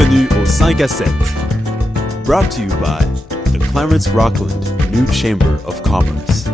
Bienvenue au 5 à 7. Brought to you by the Clarence Rockland New Chamber of Commerce.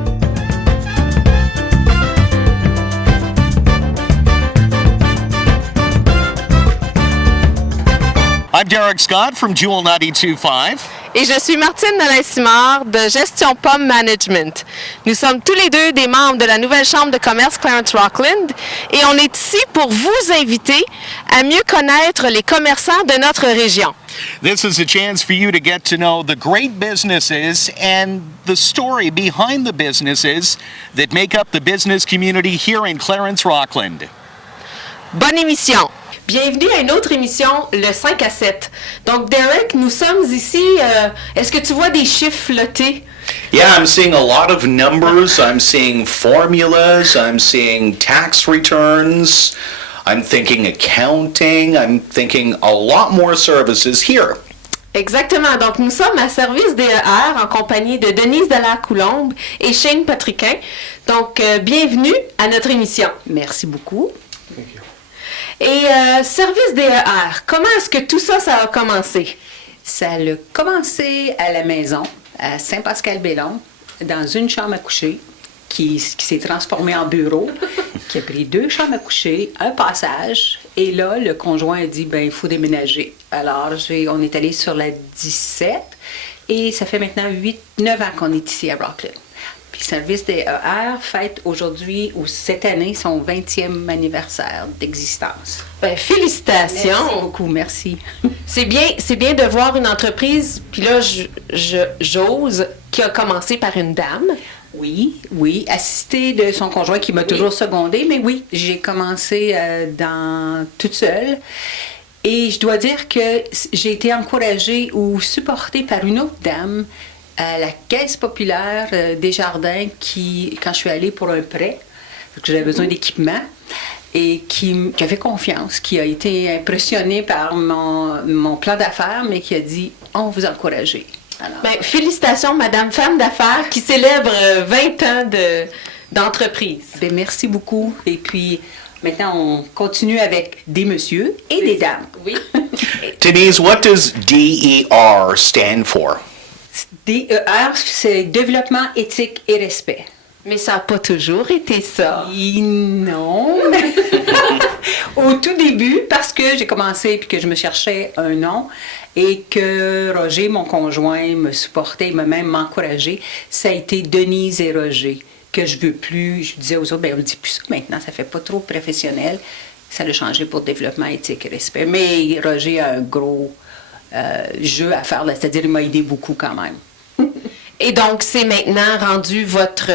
I'm Derek Scott from Jewel 92.5. Et je suis Martine Nolin-Simard de Gestion Pomme Management. Nous sommes tous les deux des membres de la nouvelle Chambre de commerce Clarence Rockland et on est ici pour vous inviter à mieux connaître les commerçants de notre région. This is a chance for you to get to know the great businesses and the story behind the businesses that make up the business community here in Clarence Rockland. Bonne émission! Bienvenue à une autre émission, le 5 à 7. Donc, Derek, nous sommes ici. Est-ce que tu vois des chiffres flottés? Yeah, I'm seeing a lot of numbers. I'm seeing formulas. I'm seeing tax returns. I'm thinking accounting. I'm thinking a lot more services here. Exactement. Donc, nous sommes à Service DER en compagnie de Denise Dallaire-Coulombe et Shane Patriquin. Donc, bienvenue à notre émission. Merci beaucoup. Et Service DER, comment est-ce que tout ça, ça a commencé? Ça a commencé à la maison, à Saint-Pascal-Bellon, dans une chambre à coucher qui s'est transformée en bureau, qui a pris 2 chambres à coucher, un passage, et là, le conjoint a dit, ben il faut déménager. Alors, on est allé sur la 17, et ça fait maintenant 8-9 ans qu'on est ici à Rockland. Puis Service DER fête aujourd'hui ou cette année son 20e anniversaire d'existence. Ben, félicitations! Merci beaucoup, merci. C'est bien de voir une entreprise, puis là, j'ose, qui a commencé par une dame. Oui, assistée de son conjoint qui m'a toujours secondée, mais oui, j'ai commencé toute seule. Et je dois dire que j'ai été encouragée ou supportée par une autre dame à la Caisse populaire Desjardins, quand je suis allée pour un prêt, que j'avais besoin d'équipement, et qui a fait confiance, qui a été impressionnée par mon plan d'affaires, mais qui a dit « on va vous encourager ». Ben, félicitations, Madame Femme d'affaires, qui célèbre 20 ans d'entreprise. Ben, merci beaucoup. Et puis, maintenant, on continue avec des messieurs et des dames. Oui. Denise, what does DER stand for? DER, c'est Développement, éthique et respect. Mais ça n'a pas toujours été ça. Non. Au tout début, parce que j'ai commencé puis que je me cherchais un nom et que Roger, mon conjoint, me supportait, m'a même encouragé, ça a été Denise et Roger, que je veux plus. Je disais aux autres, ben on ne dit plus ça maintenant, ça fait pas trop professionnel. Ça l'a changé pour Développement, éthique et respect. Mais Roger a un gros jeu à faire, c'est-à-dire il m'a aidé beaucoup quand même. Et donc, c'est maintenant rendu votre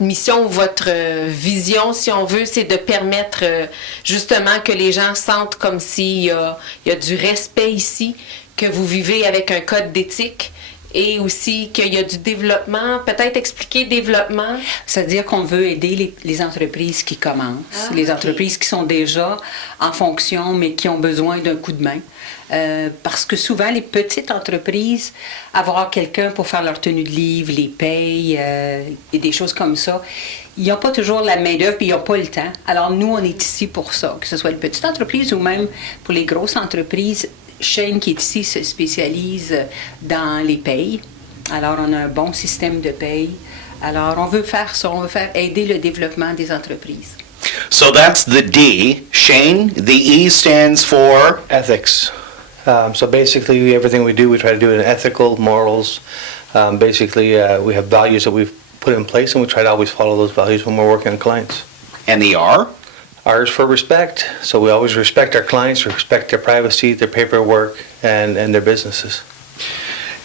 mission, votre vision, si on veut, c'est de permettre justement que les gens sentent comme s'il y a du respect ici, que vous vivez avec un code d'éthique et aussi qu'il y a du développement. Peut-être expliquer développement? C'est-à-dire qu'on veut aider les entreprises qui commencent, les entreprises qui sont déjà en fonction, mais qui ont besoin d'un coup de main. Parce que souvent, les petites entreprises, avoir quelqu'un pour faire leur tenue de livre, les payes et des choses comme ça, ils n'ont pas toujours la main-d'œuvre et ils n'ont pas le temps. Alors, nous, on est ici pour ça, que ce soit les petites entreprises ou même pour les grosses entreprises. Shane, qui est ici, se spécialise dans les payes. Alors, on a un bon système de paye. Alors, on veut faire ça, on veut aider le développement des entreprises. So that's the D. Shane, the E stands for? Ethics. So basically, everything we do, we try to do it in ethical, morals. We have values that we've put in place, and we try to always follow those values when we're working on clients. And the R? R is for respect. So we always respect our clients, respect their privacy, their paperwork, and their businesses.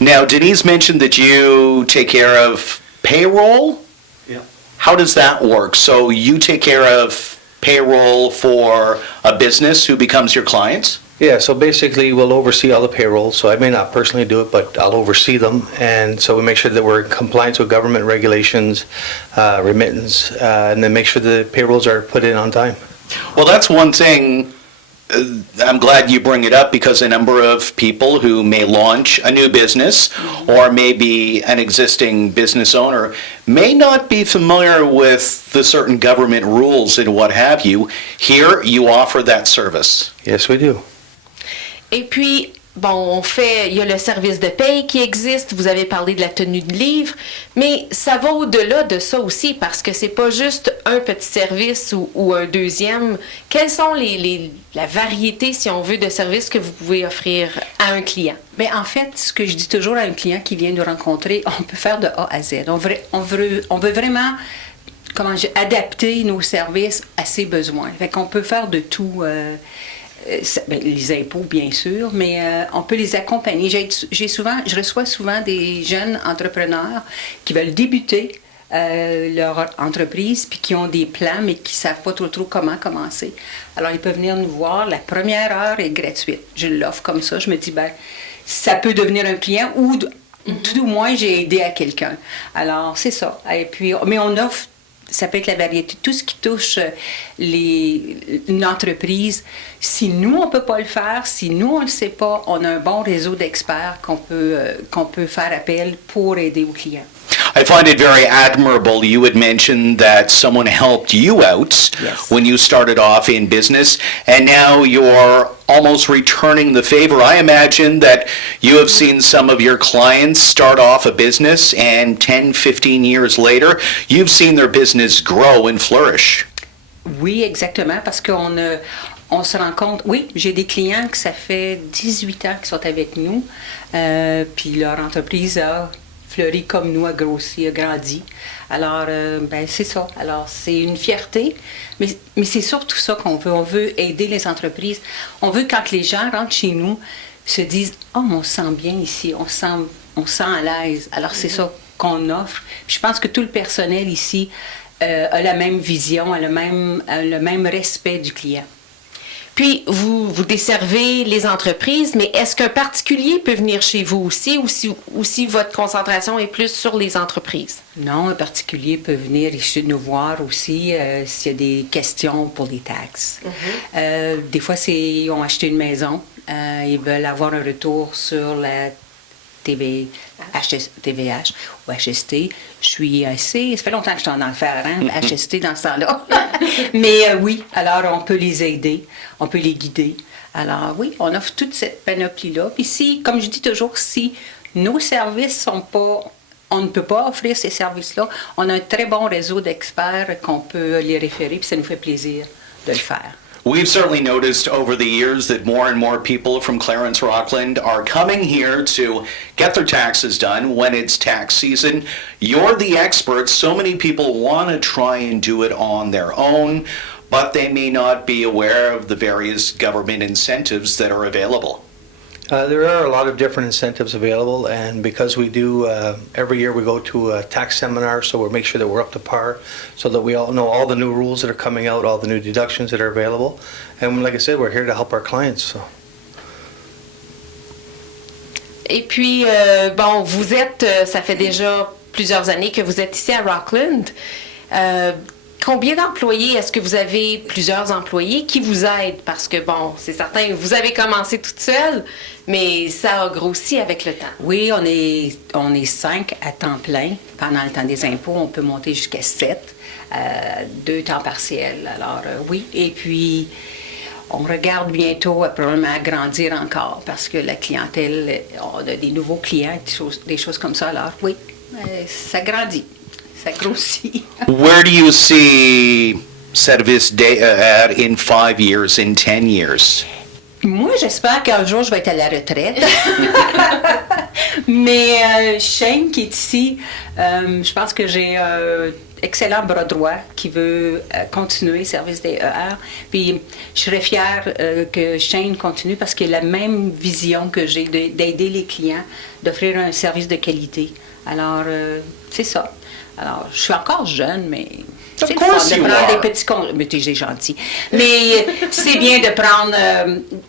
Now, Denise mentioned that you take care of payroll. Yeah. How does that work? So you take care of payroll for a business who becomes your client? Yeah, so basically we'll oversee all the payroll. So I may not personally do it, but I'll oversee them. And so we make sure that we're in compliance with government regulations, remittance, and then make sure the payrolls are put in on time. Well, that's one thing. I'm glad you bring it up because a number of people who may launch a new business or maybe an existing business owner may not be familiar with the certain government rules and what have you. Here, you offer that service. Yes, we do. Et puis, bon, il y a le service de paye qui existe, vous avez parlé de la tenue de livre, mais ça va au-delà de ça aussi parce que c'est pas juste un petit service ou un deuxième. Quelles sont la variété, si on veut, de services que vous pouvez offrir à un client? Bien, en fait, ce que je dis toujours à un client qui vient nous rencontrer, on peut faire de A à Z. On veut vraiment adapter nos services à ses besoins. Fait qu'on peut faire de tout. Les impôts, bien sûr, mais on peut les accompagner. Je reçois souvent des jeunes entrepreneurs qui veulent débuter leur entreprise puis qui ont des plans, mais qui ne savent pas trop comment commencer. Alors, ils peuvent venir nous voir. La première heure est gratuite. Je l'offre comme ça. Je me dis, ben, ça peut devenir un client ou tout au moins, j'ai aidé à quelqu'un. Alors, c'est ça. Et puis, mais on offre, ça peut être la variété, tout ce qui touche une entreprise. Si nous, on ne peut pas le faire, si nous, on ne le sait pas, on a un bon réseau d'experts qu'on peut faire appel pour aider aux clients. I find it very admirable. You had mentioned that someone helped you out Yes. when you started off in business, and now you're almost returning the favor. I imagine that you have seen some of your clients start off a business, and 10, 15 years later, you've seen their business grow and flourish. Oui, exactement, parce on se rend compte, oui, j'ai des clients que ça fait 18 ans qu'ils sont avec nous, puis leur entreprise a fleuri comme nous, a grossi, a grandi. Alors, ben c'est ça. Alors, c'est une fierté, mais c'est surtout ça qu'on veut. On veut aider les entreprises. On veut, quand les gens rentrent chez nous, se disent « Oh, on se sent bien ici, on se sent à l'aise. » Alors, c'est ça qu'on offre. Puis je pense que tout le personnel ici a la même vision, a le même respect du client. Puis, vous desservez les entreprises, mais est-ce qu'un particulier peut venir chez vous aussi ou si votre concentration est plus sur les entreprises? Non, un particulier peut venir ici nous voir aussi s'il y a des questions pour les taxes. Des fois, ils ont acheté une maison, ils veulent avoir un retour sur la TVH ou HST. Ça fait longtemps que je suis en enfer, hein, HST dans ce temps-là. Mais oui, alors on peut les aider, on peut les guider. Alors oui, on offre toute cette panoplie-là. Puis si, comme je dis toujours, si nos services sont pas, on ne peut pas offrir ces services-là, on a un très bon réseau d'experts qu'on peut les référer, puis ça nous fait plaisir de le faire. We've certainly noticed over the years that more and more people from Clarence Rockland are coming here to get their taxes done when it's tax season. You're the expert. So many people want to try and do it on their own, but they may not be aware of the various government incentives that are available. There are a lot of different incentives available, and because we do, every year we go to a tax seminar, so we'll make sure that we're up to par, so that we all know all the new rules that are coming out, all the new deductions that are available. And like I said, we're here to help our clients. So. Et puis, bon, vous êtes, ça fait déjà plusieurs années que vous êtes ici à Rockland. Combien d'employés? Est-ce que vous avez plusieurs employés qui vous aident? Parce que, bon, c'est certain, vous avez commencé toute seule, mais ça a grossi avec le temps. Oui, on est 5 à temps plein. Pendant le temps des impôts, on peut monter jusqu'à 7, 2 temps partiels. Alors, oui. Et puis, on regarde bientôt probablement agrandir encore parce que la clientèle, on a des nouveaux clients, des choses comme ça. Alors, oui, ça grandit. Ça grossit. Where do you see Service at in 5 years, in 10 years? Moi, j'espère qu'un jour, je vais être à la retraite. Mais Shane, qui est ici, je pense que j'ai un excellent bras droit qui veut continuer Service DER. Puis, je serais fière que Shane continue parce qu'il a la même vision que j'ai d'aider les clients, d'offrir un service de qualité. Alors, c'est ça. Alors, je suis encore jeune, mais c'est le fun de prendre des petits mais t'es gentil. Mais c'est bien de prendre,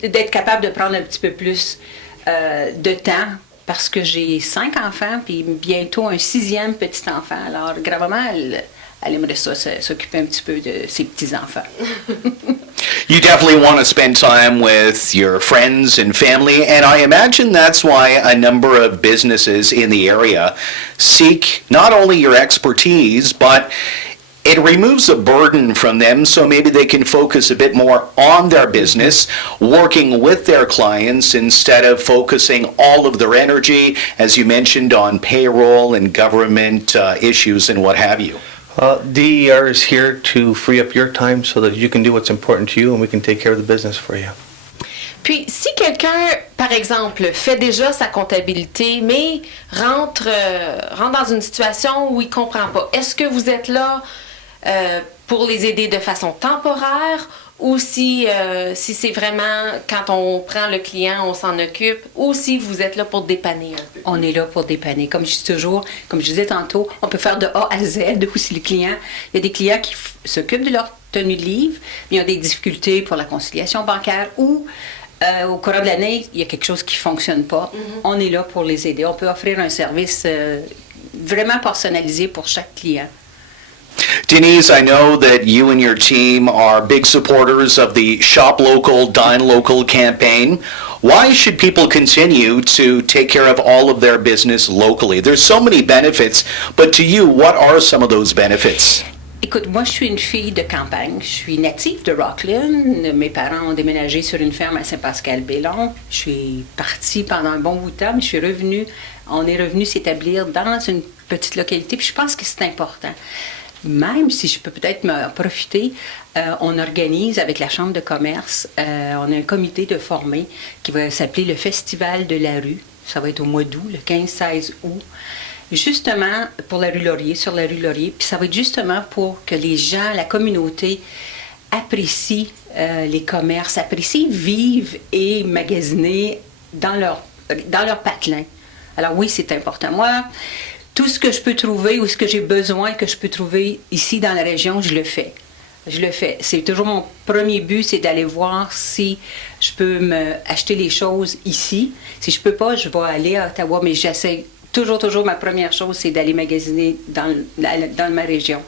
d'être capable de prendre un petit peu plus de temps parce que j'ai 5 enfants, puis bientôt un 6e petit enfant. Alors, grand-maman, elle aimerait ça s'occuper un petit peu de ses petits-enfants. You definitely want to spend time with your friends and family, and I imagine that's why a number of businesses in the area seek not only your expertise, but it removes a burden from them, so maybe they can focus a bit more on their business, working with their clients instead of focusing all of their energy, as you mentioned, on payroll and government issues and what have you. DER is here to free up your time so that you can do what's important to you and we can take care of the business for you. Puis, si quelqu'un, par exemple, fait déjà sa comptabilité, mais rentre dans une situation où il ne comprend pas, est-ce que vous êtes là pour les aider de façon temporaire ou si c'est vraiment, quand on prend le client, on s'en occupe, ou si vous êtes là pour dépanner un peu? On est là pour dépanner. Comme je dis toujours, comme je disais tantôt, on peut faire de A à Z ou si le client, il y a des clients qui s'occupent de leur tenue de livre, mais ils ont des difficultés pour la conciliation bancaire ou au courant de l'année, il y a quelque chose qui ne fonctionne pas. On est là pour les aider. On peut offrir un service vraiment personnalisé pour chaque client. Denise, I know that you and your team are big supporters of the Shop Local, Dine Local campaign. Why should people continue to take care of all of their business locally? There's so many benefits, but to you, what are some of those benefits? Écoute, moi, je suis une fille de campagne. Je suis native de Rockland. Mes parents ont déménagé sur une ferme à Saint-Pascal-Bélon. Je suis partie pendant un bon bout de temps, mais je suis revenue. On est revenu s'établir dans une petite localité, puis je pense que c'est important. Même si je peux peut-être me profiter, on organise avec la Chambre de commerce, on a un comité de formés qui va s'appeler le Festival de la rue. Ça va être au mois d'août, le 15-16 août. Justement pour la rue Laurier, sur la rue Laurier, puis ça va être justement pour que les gens, la communauté apprécient les commerces, apprécient vivre et magasiner dans leur patelin. Alors oui, c'est important. Moi, tout ce que je peux trouver ou ce que j'ai besoin que je peux trouver ici dans la région, je le fais. Je le fais. C'est toujours mon premier but, c'est d'aller voir si je peux acheter les choses ici. Si je peux pas, je vais aller à Ottawa, mais j'essaie toujours, ma première chose, c'est d'aller magasiner dans ma région.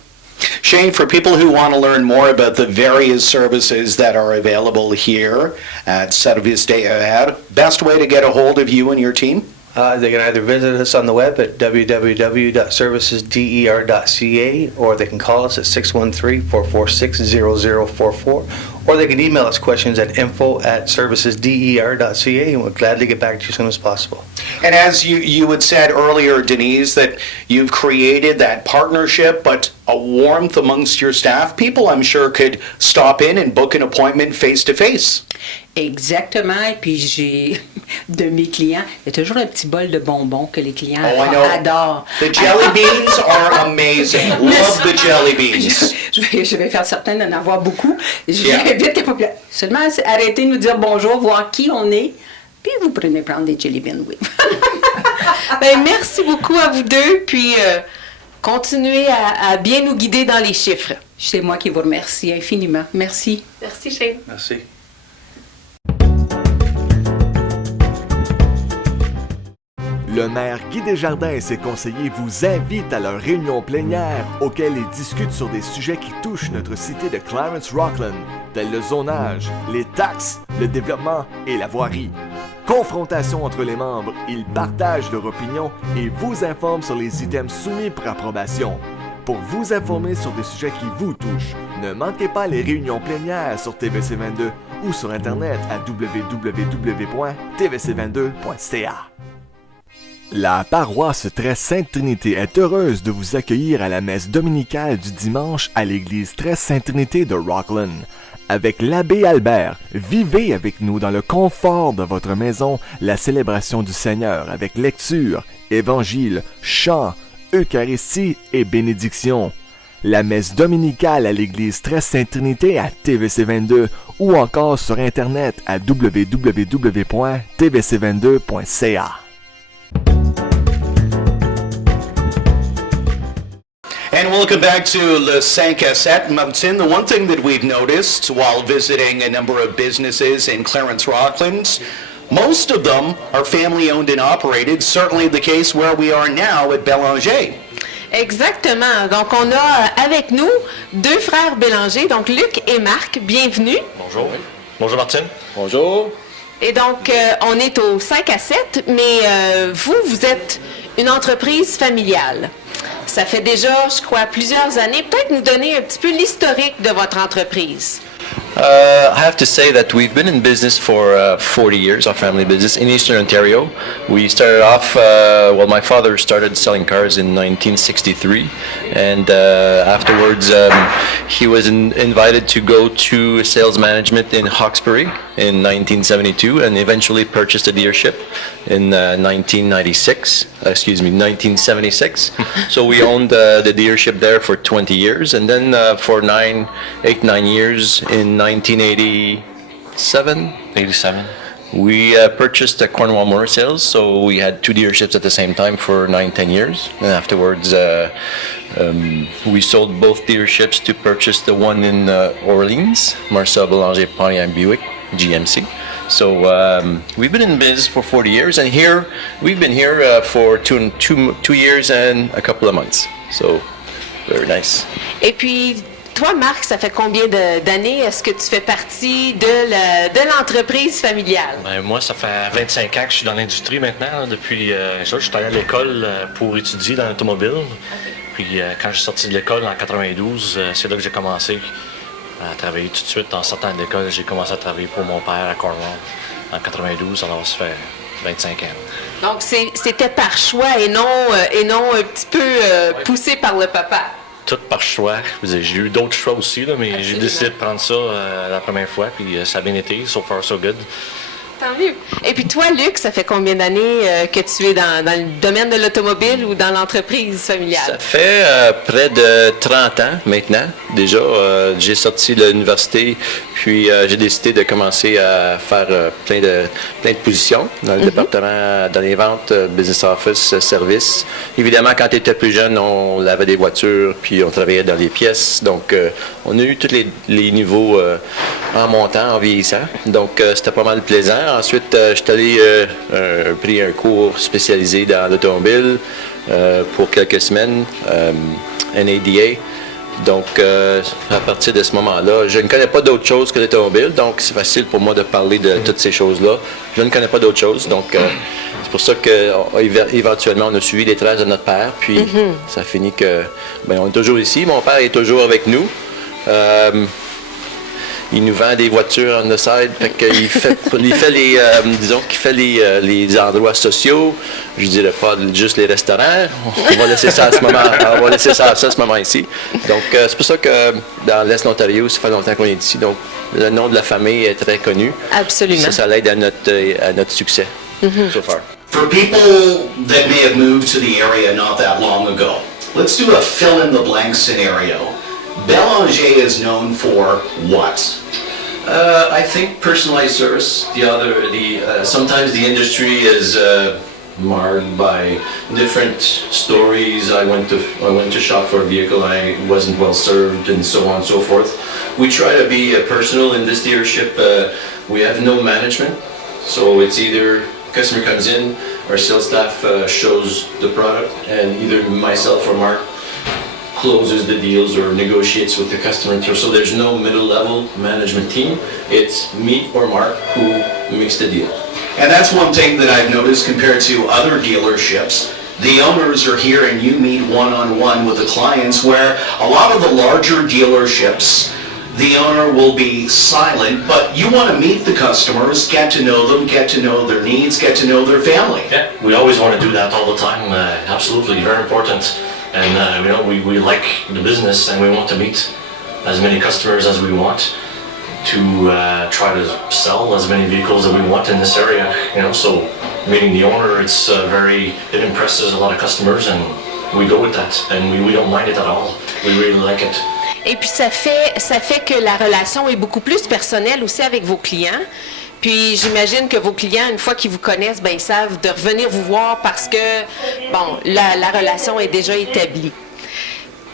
Shane, for people who want to learn more about the various services that are available here at Service DER, best way to get a hold of you and your team? They can either visit us on the web at www.servicesder.ca or they can call us at 613-446-0044 or they can email us questions at info@servicesder.ca and we'll gladly get back to you as soon as possible. And as you had said earlier, Denise, that you've created that partnership, but a warmth amongst your staff. People, I'm sure, could stop in and book an appointment face-to-face. Exactement. Et puis, j'ai, de mes clients, il y a toujours un petit bol de bonbons que les clients adorent. The jelly beans are amazing. Love the jelly beans. Je vais faire certain d'en avoir beaucoup. J'invite les populations. Seulement, arrêtez de nous dire bonjour, voir qui on est, puis vous prenez prendre des jelly beans, oui. Ben, merci beaucoup à vous deux, puis continuez à bien nous guider dans les chiffres. C'est moi qui vous remercie infiniment. Merci. Merci, Shane. Merci. Le maire Guy Desjardins et ses conseillers vous invitent à leur réunion plénière auquel ils discutent sur des sujets qui touchent notre cité de Clarence-Rockland, tels le zonage, les taxes, le développement et la voirie. Confrontation entre les membres, ils partagent leur opinion et vous informent sur les items soumis pour approbation. Pour vous informer sur des sujets qui vous touchent, ne manquez pas les réunions plénières sur TVC22 ou sur Internet à www.tvc22.ca. La paroisse Très Sainte Trinité est heureuse de vous accueillir à la messe dominicale du dimanche à l'église Très Sainte Trinité de Rockland. Avec l'abbé Albert, vivez avec nous dans le confort de votre maison la célébration du Seigneur avec lecture, évangile, chant, Eucharistie et bénédiction. La messe dominicale à l'église Très Sainte Trinité à TVC22 ou encore sur Internet à www.tvc22.ca. And welcome back to Le 5 à 7. Martin, the one thing that we've noticed while visiting a number of businesses in Clarence-Rockland, most of them are family-owned and operated, certainly the case where we are now at Bélanger. Exactement. Donc, on a avec nous deux frères Bélanger, donc Luc et Marc. Bienvenue. Bonjour. Bonjour Martine. Bonjour. Et donc, on est au 5 à 7, mais vous êtes une entreprise familiale. Ça fait déjà, je crois, plusieurs années. Peut-être nous donner un petit peu l'historique de votre entreprise. I have to say that we've been in business for 40 years, our family business, in Eastern Ontario. We started off, my father started selling cars in 1963, and afterwards he was invited to go to sales management in Hawkesbury in 1972, and eventually purchased a dealership in 1976. So we owned the dealership there for 20 years, and then for 9 years in 1987, we purchased Cornwall Motor Sales. So we had two dealerships at the same time for 9-10 years, and afterwards we sold both dealerships to purchase the one in Orleans, Marcel Belanger Pontiac Buick GMC. So we've been in business for 40 years, and we've been here for two years and a couple of months. So very nice. Et puis, toi, Marc, ça fait combien d'années est-ce que tu fais partie de l'entreprise familiale? Ben, moi, ça fait 25 ans que je suis dans l'industrie maintenant. Là, depuis, je suis allé à l'école pour étudier dans l'automobile. Puis quand j'ai sorti de l'école en 92, c'est là que j'ai commencé à travailler tout de suite. En sortant de l'école, j'ai commencé à travailler pour mon père à Cornwall en 92. Alors, ça fait 25 ans. Donc, c'était par choix et non un petit peu poussé par le papa. Tout par choix. J'ai eu d'autres choix aussi, là, mais j'ai décidé de prendre ça la première fois, puis ça a bien été. So far, so good. Tant mieux. Et puis toi, Luc, ça fait combien d'années que tu es dans le domaine de l'automobile ou dans l'entreprise familiale? Ça fait près de 30 ans maintenant. Déjà, j'ai sorti de l'université, puis j'ai décidé de commencer à faire plein de positions dans le département, dans les ventes, business office, service. Évidemment, quand tu étais plus jeune, on lavait des voitures, puis on travaillait dans les pièces. Donc, on a eu tous les niveaux en montant, en vieillissant. Donc, c'était pas mal plaisant. Ensuite, je suis allé pris un cours spécialisé dans l'automobile pour quelques semaines, NADA. Donc, à partir de ce moment-là, je ne connais pas d'autre chose que l'automobile, donc c'est facile pour moi de parler de toutes ces choses-là. Je ne connais pas d'autre chose, donc c'est pour ça qu'éventuellement, on a suivi les traces de notre père, puis ça finit que, on est toujours ici. Mon père est toujours avec nous. Il nous vend des voitures on the side, fait qu'il fait les, disons qu'il fait les endroits sociaux. Je dirais pas juste les restaurants. On va laisser ça à ce moment. On va laisser ça à ce moment ici. Donc c'est pour ça que dans l'Est de l'Ontario, ça fait longtemps qu'on est ici. Donc le nom de la famille est très connu. Absolument. Ça l'aide à notre succès. So far. For people that may have moved to the area not that long ago, let's do a fill-in-the-blank scenario. Belanger is known for what? I think personalized service. Sometimes the industry is marred by different stories. I went to shop for a vehicle, I wasn't well served, and so on and so forth. We try to be personal in this dealership. We have no management, so it's either customer comes in, our sales staff shows the product, and either myself or Mark closes the deals or negotiates with the customer. So there's no middle-level management team. It's me or Mark who makes the deal. And that's one thing that I've noticed compared to other dealerships. The owners are here and you meet one-on-one with the clients, where a lot of the larger dealerships, the owner will be silent, but you want to meet the customers, get to know them, get to know their needs, get to know their family. Yeah, we always want to do that all the time. Absolutely, very important. And we like the business, and we want to meet as many customers as we want to try to sell as many vehicles that we want in this area. So meeting the owner, it impresses a lot of customers, and we go with that, and we don't mind it at all. We really like it. Et puis ça fait que la relation est beaucoup plus personnelle aussi avec vos clients. Puis j'imagine que vos clients, une fois qu'ils vous connaissent, ils savent de revenir vous voir parce que, la relation est déjà établie.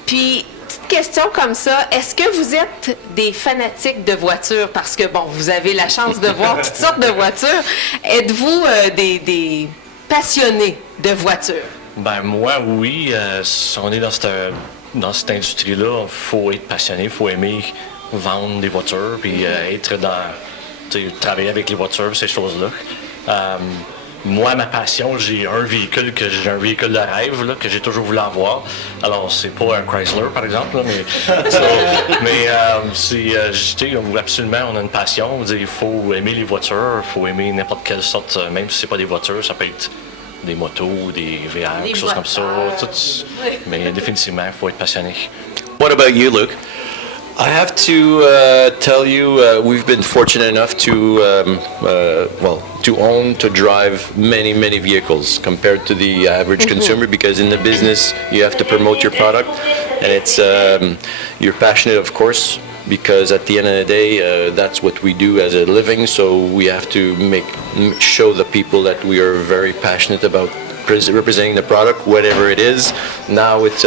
Puis, petite question comme ça, est-ce que vous êtes des fanatiques de voitures? Parce que, vous avez la chance de voir toutes sortes de voitures. Êtes-vous des passionnés de voitures? Moi, oui. Si on est dans cette industrie-là, il faut être passionné, il faut aimer vendre des voitures, puis être travailler avec les voitures, ces choses-là. moi, ma passion, j'ai un véhicule de rêve là, que j'ai toujours voulu avoir. Alors, c'est pas un Chrysler, par exemple, là, absolument, on a une passion. Il faut aimer les voitures, il faut aimer n'importe quelle sorte, même si c'est pas des voitures, ça peut être des motos, des VR, quelque chose comme ça. Mais définitivement, il faut être passionné. What about you, Luke? I have to tell you, we've been fortunate enough to, to own, to drive many, many vehicles compared to the average consumer, because in the business you have to promote your product, and it's you're passionate, of course, because at the end of the day, that's what we do as a living. So we have to show the people that we are very passionate about representing the product, whatever it is. Now it's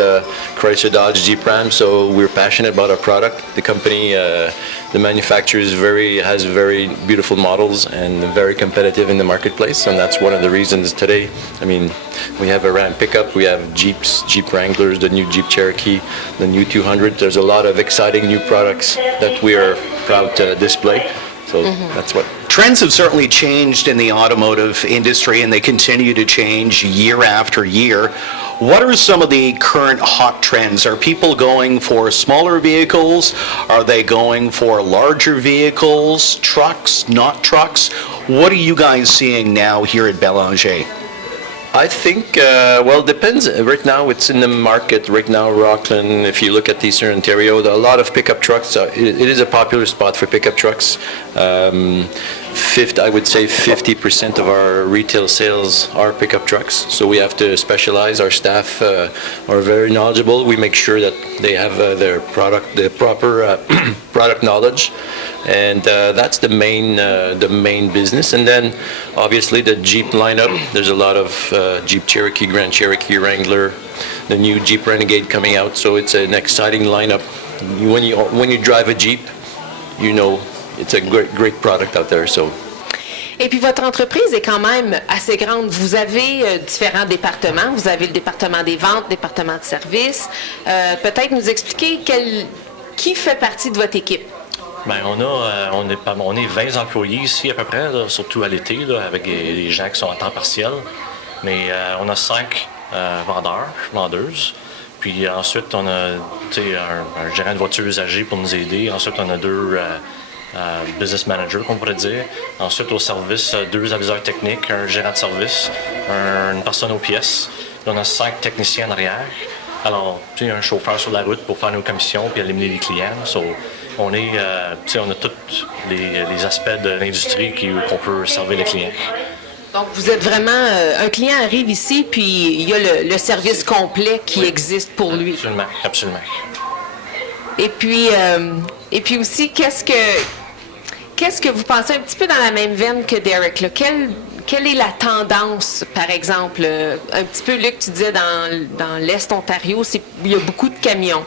Chrysler, Dodge, Jeep, Ram, so we're passionate about our product. The company, the manufacturer has very beautiful models and very competitive in the marketplace, and that's one of the reasons today. I mean, we have a Ram pickup, we have Jeeps, Jeep Wranglers, the new Jeep Cherokee, the new 200. There's a lot of exciting new products that we are proud to display. So that's what. Trends have certainly changed in the automotive industry, and they continue to change year after year. What are some of the current hot trends? Are people going for smaller vehicles? Are they going for larger vehicles, trucks, not trucks? What are you guys seeing now here at Bélanger? I think, it depends. Right now, it's in the market. Right now, Rockland, if you look at Eastern Ontario, a lot of pickup trucks. It is a popular spot for pickup trucks. I would say 50% of our retail sales are pickup trucks. So we have to specialize. Our staff are very knowledgeable. We make sure that they have the proper product knowledge. And that's the main business. And then obviously the Jeep lineup, there's a lot of Jeep Cherokee, Grand Cherokee, Wrangler, the new Jeep Renegade coming out. So it's an exciting lineup. When you drive a Jeep, you know it's a great product out there. So. Et puis votre entreprise est quand même assez grande. Vous avez différents départements. Vous avez le département des ventes, département de services. Peut-être nous expliquer qui fait partie de votre équipe. Ben, on est 20 employés ici à peu près, là, surtout à l'été, là, avec des gens qui sont à temps partiel. Mais on a 5 vendeuses. Puis ensuite, on a un gérant de voitures usagées pour nous aider. Ensuite, on a 2 business managers, qu'on pourrait dire. Ensuite, au service, 2 aviseurs techniques, un gérant de service, une personne aux pièces. Puis on a 5 techniciens en arrière. Alors, un chauffeur sur la route pour faire nos commissions puis éliminer les clients. So, on a tous les aspects de l'industrie qu'on peut servir les clients. Donc, vous êtes vraiment... un client arrive ici, puis il y a le service complet qui existe pour lui. Absolument, absolument. Et puis aussi, qu'est-ce que vous pensez un petit peu dans la même veine que Derek, là? Quelle est la tendance, par exemple, un petit peu, Luc, tu disais dans l'Est Ontario, il y a beaucoup de camions.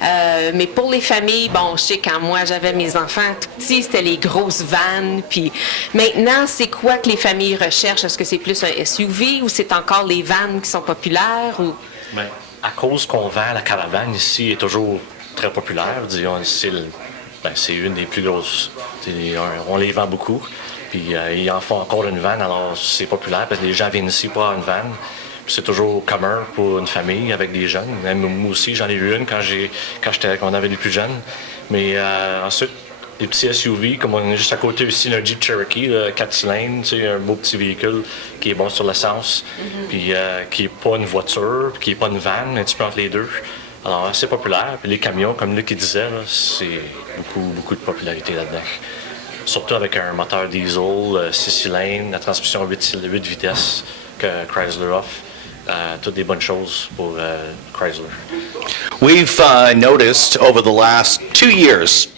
Mais pour les familles, bon, je sais, quand moi j'avais mes enfants tout petits, c'était les grosses vannes. Puis maintenant, c'est quoi que les familles recherchent? Est-ce que c'est plus un SUV ou c'est encore les vannes qui sont populaires? Ou... Bien, à cause qu'on vend la caravane ici est toujours très populaire. Disons, c'est une des plus grosses. On les vend beaucoup. Puis ils en font encore une vanne, alors c'est populaire parce que les gens viennent ici pour avoir une vanne. Puis c'est toujours commun pour une famille avec des jeunes. Même moi aussi, j'en ai eu une quand on avait les plus jeunes. Mais ensuite, les petits SUV, comme on est juste à côté ici d'un Jeep Cherokee, 4 cylindres, un beau petit véhicule qui est bon sur l'essence, puis qui n'est pas une voiture, puis qui n'est pas une vanne, un petit peu entre les deux. Alors c'est populaire. Puis les camions, comme Luc disait, là, c'est beaucoup de popularité là-dedans. Surtout avec un moteur diesel, 6 cylindres, la transmission 8 vitesses que Chrysler offre. Toutes des bonnes choses pour Chrysler. We've noticed over the last 2 years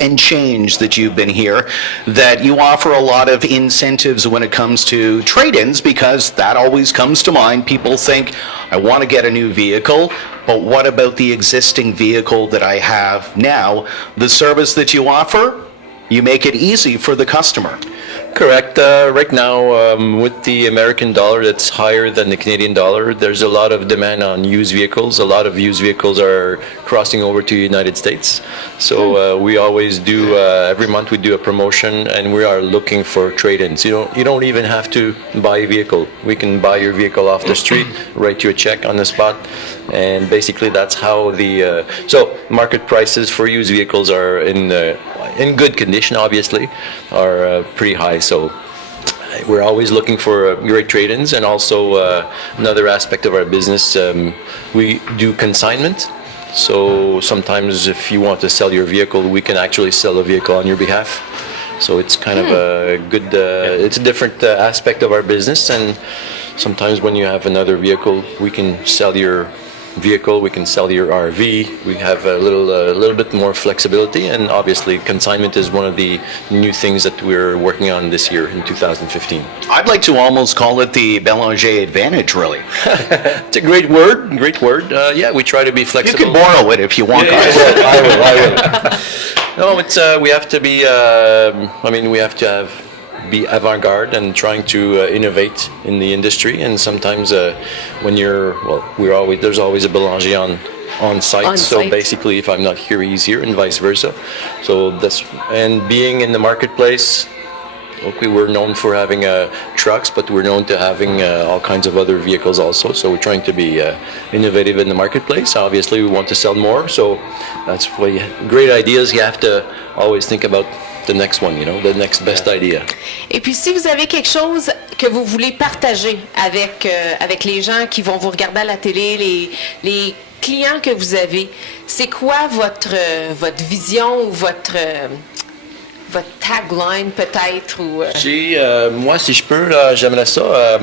and change that you've been here, that you offer a lot of incentives when it comes to trade-ins, because that always comes to mind. People think, I want to get a new vehicle, but what about the existing vehicle that I have now? The service that you offer, you make it easy for the customer. Correct. Right now, with the American dollar that's higher than the Canadian dollar, there's a lot of demand on used vehicles. A lot of used vehicles are crossing over to the United States. So we always do, every month we do a promotion, and we are looking for trade-ins. You don't even have to buy a vehicle. We can buy your vehicle off the street, write you a check on the spot, and basically that's how the, so market prices for used vehicles are in good condition, obviously, are pretty high. So we're always looking for great trade-ins, and also another aspect of our business, we do consignment. So sometimes if you want to sell your vehicle, we can actually sell a vehicle on your behalf. So it's kind of a good, it's a different aspect of our business, and sometimes when you have another vehicle, we can sell your vehicle, we can sell your RV. We have a little bit more flexibility, and obviously consignment is one of the new things that we're working on this year in 2015. I'd like to almost call it the Bélanger advantage, really. It's a great word, yeah, we try to be You flexible. can borrow it if you want, guys. I will. No, it's, we have to be, we have to be avant-garde and trying to innovate in the industry, and sometimes when there's always a Bélanger on site. So basically, if I'm not here, he's here, and vice versa. So and being in the marketplace, okay, we're known for having trucks, but we're known to having all kinds of other vehicles also. So we're trying to be innovative in the marketplace. Obviously, we want to sell more. So that's why great ideas, you have to always think about the next one, the next best idea. Et puis, si vous avez quelque chose que vous voulez partager avec les gens qui vont vous regarder à la télé, les clients que vous avez, c'est quoi votre vision ou votre tagline peut-être? Moi, si je peux, j'aimerais ça,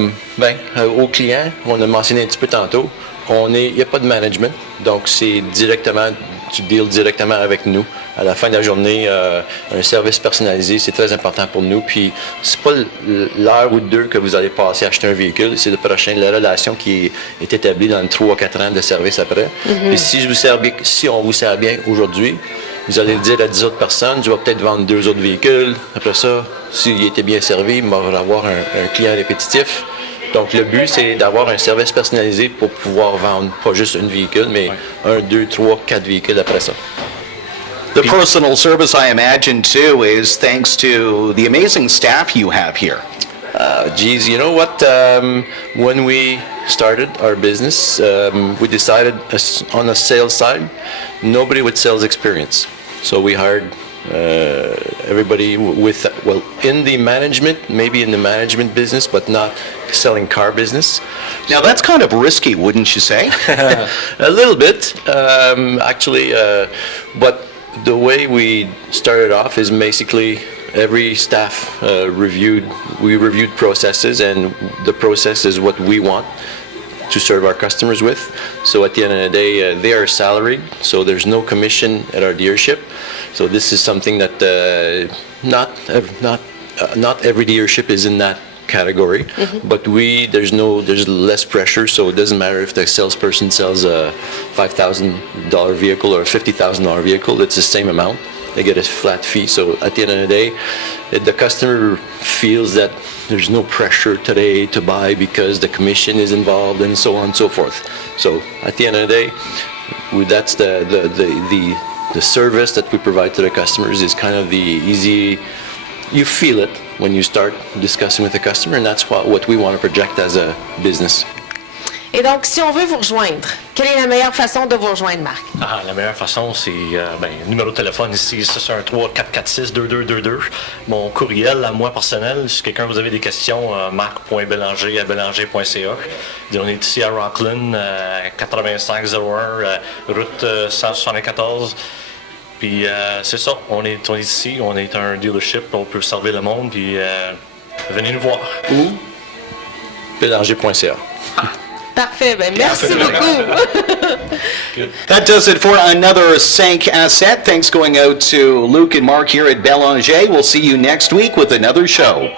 aux clients, on a mentionné un petit peu tantôt, il n'y a pas de management, donc c'est directement, tu deals directement avec nous. À la fin de la journée, un service personnalisé, c'est très important pour nous. Puis, c'est pas l'heure ou deux que vous allez passer à acheter un véhicule, c'est la relation qui est établie dans 3 à 4 ans de service après. Et si on vous sert bien aujourd'hui, vous allez le dire à 10 autres personnes, je vais peut-être vendre 2 autres véhicules. Après ça, s'il était bien servi, il va avoir un client répétitif. Donc, le but, c'est d'avoir un service personnalisé pour pouvoir vendre pas juste un véhicule, mais 1, 2, 3, 4 véhicules après ça. The personal service, I imagine, too, is thanks to the amazing staff you have here. You know what? When we started our business, we decided on the sales side, nobody with sales experience. So we hired everybody in the management, maybe in the management business, but not selling car business. Now, that's kind of risky, wouldn't you say? A little bit, actually, but the way we started off is basically every staff we reviewed processes, and the process is what we want to serve our customers with. So at the end of the day, they are salaried, so there's no commission at our dealership. So this is something that not every dealership is in that category, but there's less pressure, so it doesn't matter if the salesperson sells a $5,000 vehicle or a $50,000 vehicle, it's the same amount. They get a flat fee, so at the end of the day, the customer feels that there's no pressure today to buy because the commission is involved and so on and so forth. So at the end of the day, that's the service that we provide to the customers is kind of the easy, you feel it when you start discussing with the customer, and that's what we want to project as a business. Et donc, si on veut vous rejoindre, quelle est la meilleure façon de vous rejoindre, Marc? La meilleure façon, c'est numéro de téléphone ici, 613-446-2222. Mon courriel à moi personnel, si quelqu'un vous avez des questions, marc.bélanger@bélanger.ca. On est ici à Rockland, 8501, route 174. Puis c'est ça, on est ici, on est un dealership, on peut servir le monde, puis venez nous voir. Ou bélanger.ca. Parfait, merci beaucoup. That does it for another 5 à 7. Thanks going out to Luke and Mark here at Bélanger. We'll see you next week with another show.